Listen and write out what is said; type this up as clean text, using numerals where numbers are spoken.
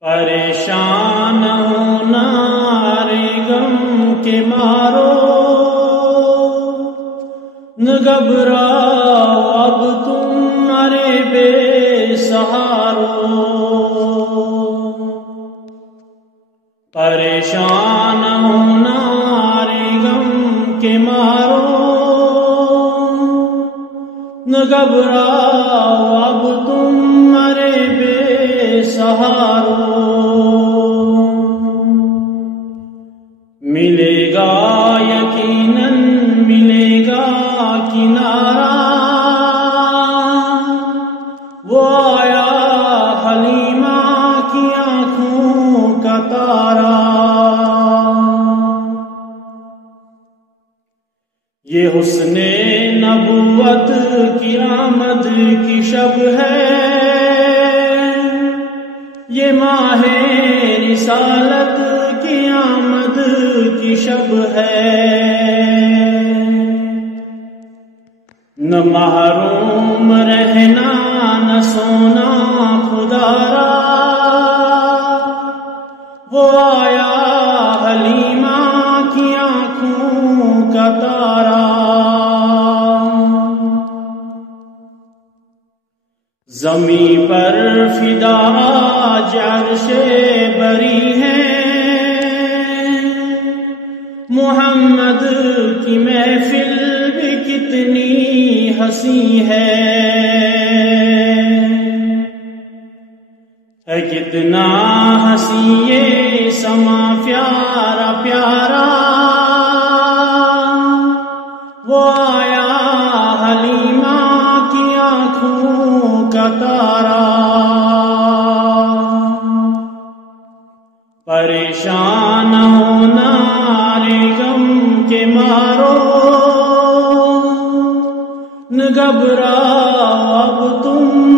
پریشان ہونا رے غم کے مارو، نہ گھبراؤ اب تم ارے بے سہارو۔ پریشان ہونا رے غم کے مارو، نہ گھبراؤ اب تم ارے بے سہارو۔ ملے گا یقیناً ملے گا کنارہ، وہ آیا حلیمہ کی آنکھوں کا تارا۔ یہ حسن نبوت کی آمد کی شب ہے، یہ ماہ رسالت کی آمد کی شب ہے۔ نہ محروم رہنا نہ سونا خدا را، وہ آیا حلیمہ کی آنکھوں کا تارا۔ زمیں پر فدا آج عرش بری ہے، محمد کی محفل بھی کتنی ہنسی ہے۔ کتنا ہنسی یہ سما پیارا پیارا، وہ آیا حلیمہ کی آنکھوں کا تارا۔ پریشان ہونا رے غم کے مارو، نہ گھبراؤ اب تم